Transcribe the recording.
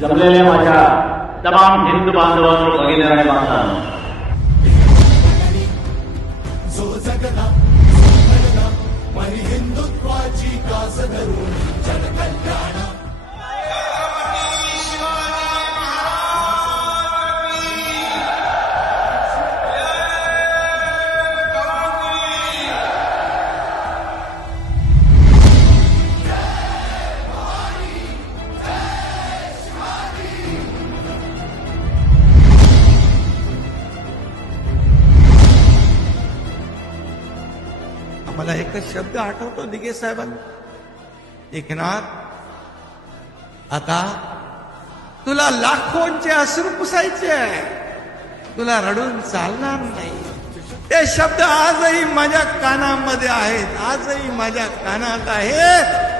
जमलेल्या माझ्या तमाम हिंदू बांधवांनो, भगिनी आणि मातांनो, जो जगला मनी हिंदुत्वाची कास धरून जनकल्याण मला एकच शब्द आठवतो दिघे साहेबांना, एकनाथ आता तुला लाखोंचे अश्रू पुसायचे आहे, तुला रडून चालणार नाही. ते शब्द आजही माझ्या कानामध्ये आहेत, आजही माझ्या कानात आहेत.